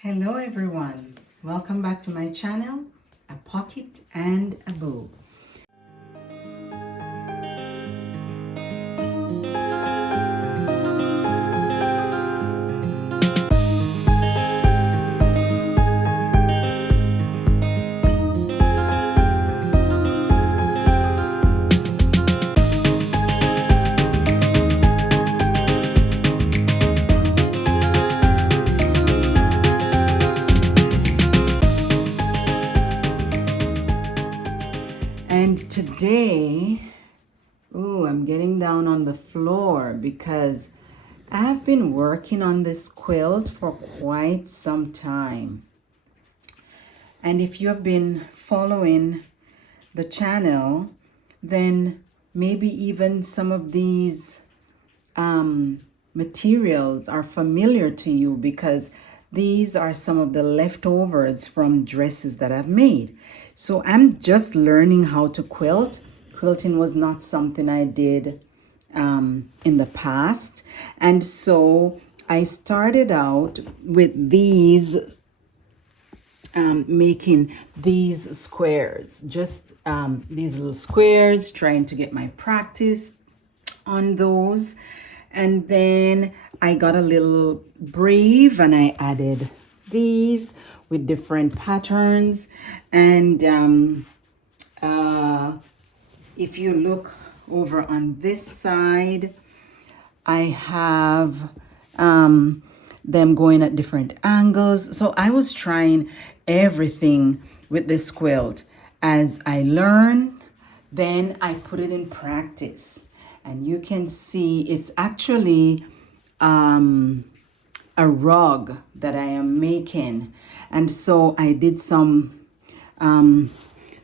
Hello everyone, welcome back to my channel, A Pocket and a Bow. And today, I'm getting down on the floor because I've been working on this quilt for quite some time. And if you have been following the channel, then maybe even some of these materials are familiar to you because these are some of the leftovers from dresses that I've made. So I'm just learning how to quilt. Quilting was not something I did in the past. And so I started out with these, making these squares, just these little squares, trying to get my practice on those. And then I got a little brave and I added these with different patterns. And if you look over on this side, I have them going at different angles. So I was trying everything with this quilt. As I learn, then I put it in practice. And you can see it's actually a rug that I am making. And so I did some,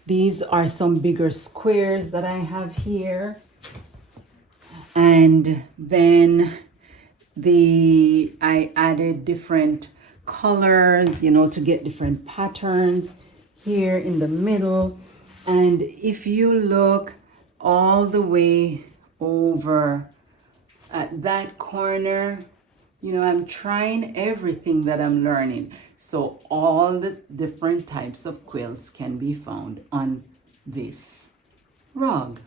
these are some bigger squares that I have here. And then I added different colors, to get different patterns here in the middle. And if you look all the way over at that corner, I'm trying everything that I'm learning. So all the different types of quilts can be found on this rug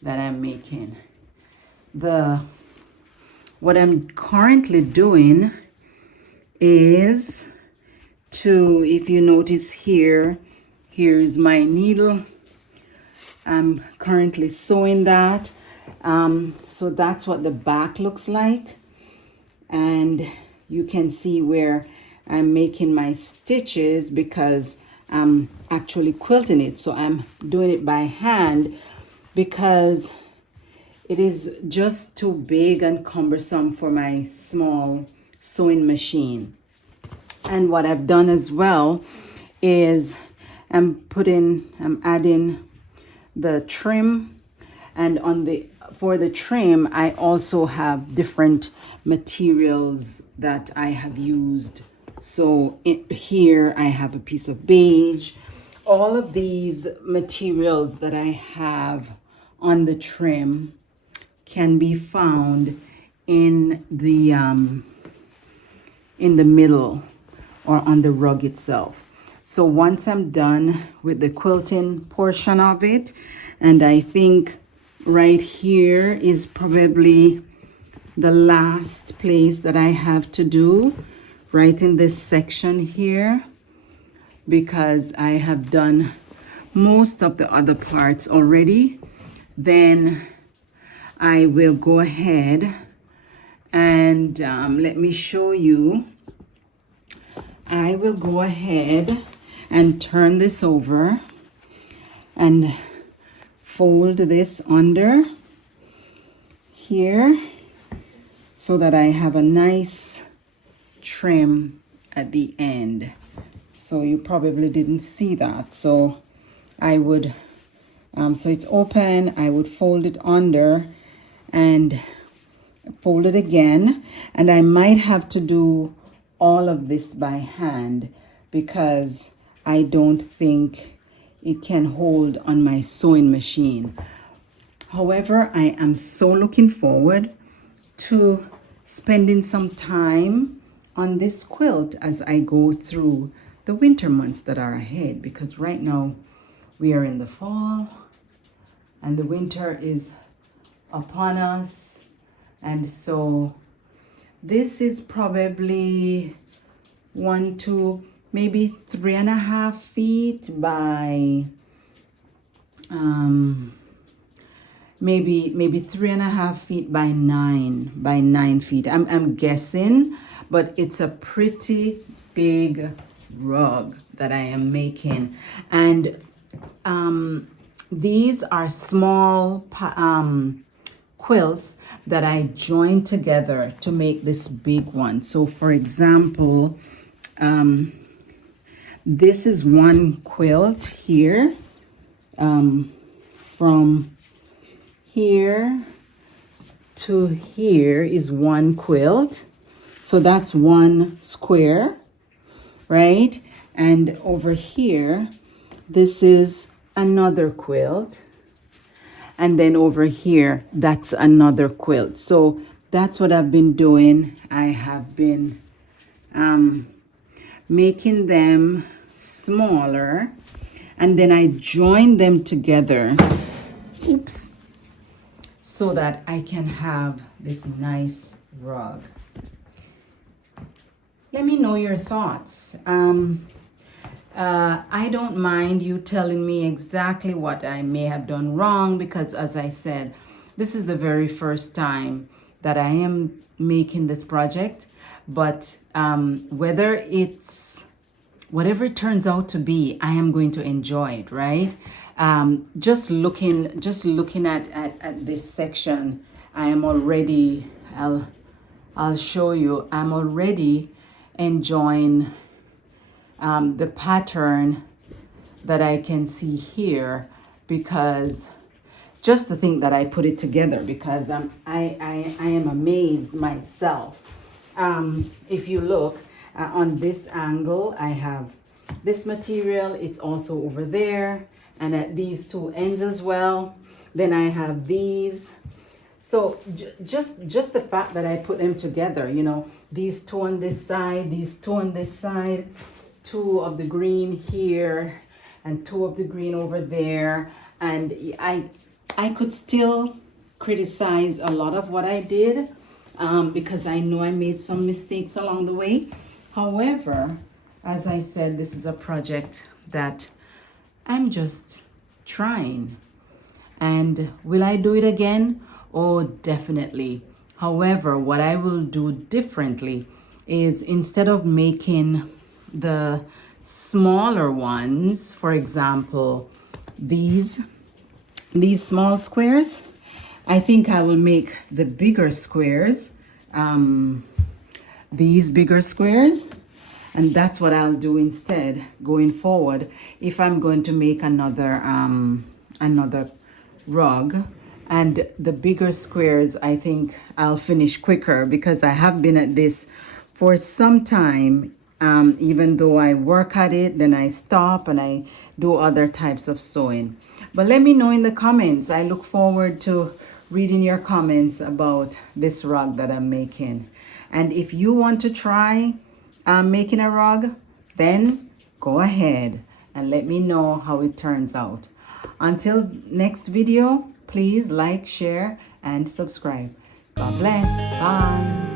that I'm making. What I'm currently doing is if you notice here's my needle. I'm currently sewing that. So that's what the back looks like. And you can see where I'm making my stitches because I'm actually quilting it. So I'm doing it by hand because it is just too big and cumbersome for my small sewing machine. And what I've done as well is I'm adding the trim, and for the trim I also have different materials that I have used. So here I have a piece of beige. All of these materials that I have on the trim can be found in the middle or on the rug itself. So once I'm done with the quilting portion of it, and I think right here is probably the last place that I have to do, right in this section here, because I have done most of the other parts already. Then I will go ahead and let me show you. I will go ahead and turn this over and fold this under here so that I have a nice trim at the end. So you probably didn't see that. So I would, so it's open, I would fold it under and fold it again. And I might have to do all of this by hand because I don't think it can hold on my sewing machine. However, I am so looking forward to spending some time on this quilt as I go through the winter months that are ahead, because right now we are in the fall and the winter is upon us. And so this is probably 1, 2, maybe 3.5 feet by maybe 3.5 feet by 9 feet. I'm guessing, but it's a pretty big rug that I am making. And these are small quilts that I joined together to make this big one. So for example, this is one quilt here, from here to here is one quilt. So that's one square, right? And over here, this is another quilt. And then over here, that's another quilt. So that's what I've been doing. I have been making them smaller, and then I join them together, oops, so that I can have this nice rug. Let me know your thoughts. I don't mind you telling me exactly what I may have done wrong, because as I said, this is the very first time that I am making this project. But whatever it turns out to be, I am going to enjoy it, right? Just looking at this section, I am already, I'll show you, I'm already enjoying the pattern that I can see here, because just to think that I put it together, because I am amazed myself. If you look on this angle, I have this material, it's also over there, and at these two ends as well. Then I have these. So just the fact that I put them together, you know, these two on this side, these two on this side, 2 of the green here and 2 of the green over there. And I could still criticize a lot of what I did, because I know I made some mistakes along the way. However, as I said, this is a project that I'm just trying. And will I do it again? Oh, definitely. However, what I will do differently is, instead of making the smaller ones, for example, these small squares, I think I will make the bigger squares, these bigger squares, and that's what I'll do instead going forward if I'm going to make another rug. And the bigger squares, I think I'll finish quicker, because I have been at this for some time. Even though I work at it, then I stop and I do other types of sewing. But let me know in the comments. I look forward to reading your comments about this rug that I'm making. And if you want to try making a rug, then go ahead and let me know how it turns out. Until next video, please like, share, and subscribe. God bless. Bye.